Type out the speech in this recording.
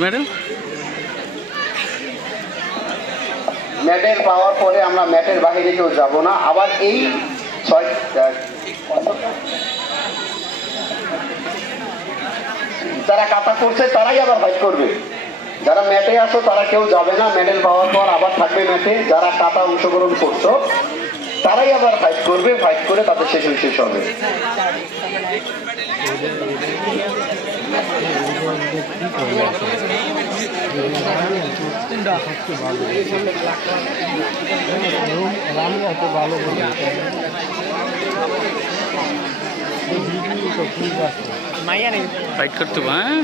Madam medal পাওয়ার পরে আমরা ম্যাটের বাইরে কেউ যাব না। আবার এই যারা কাটা করছে তারাই আবার ফাইট করবে। যারা ম্যাটে আসো তারা কেউ যাবে না, মেডেল পাওয়ার পর আবার থাকবে ম্যাটে। যারা কাটা অংশগ্রহণ করছো তারাই আবার ফাইট করবে, ফাইট করে তাদের শেষ হবে। ফাইট করতে হ্যাঁ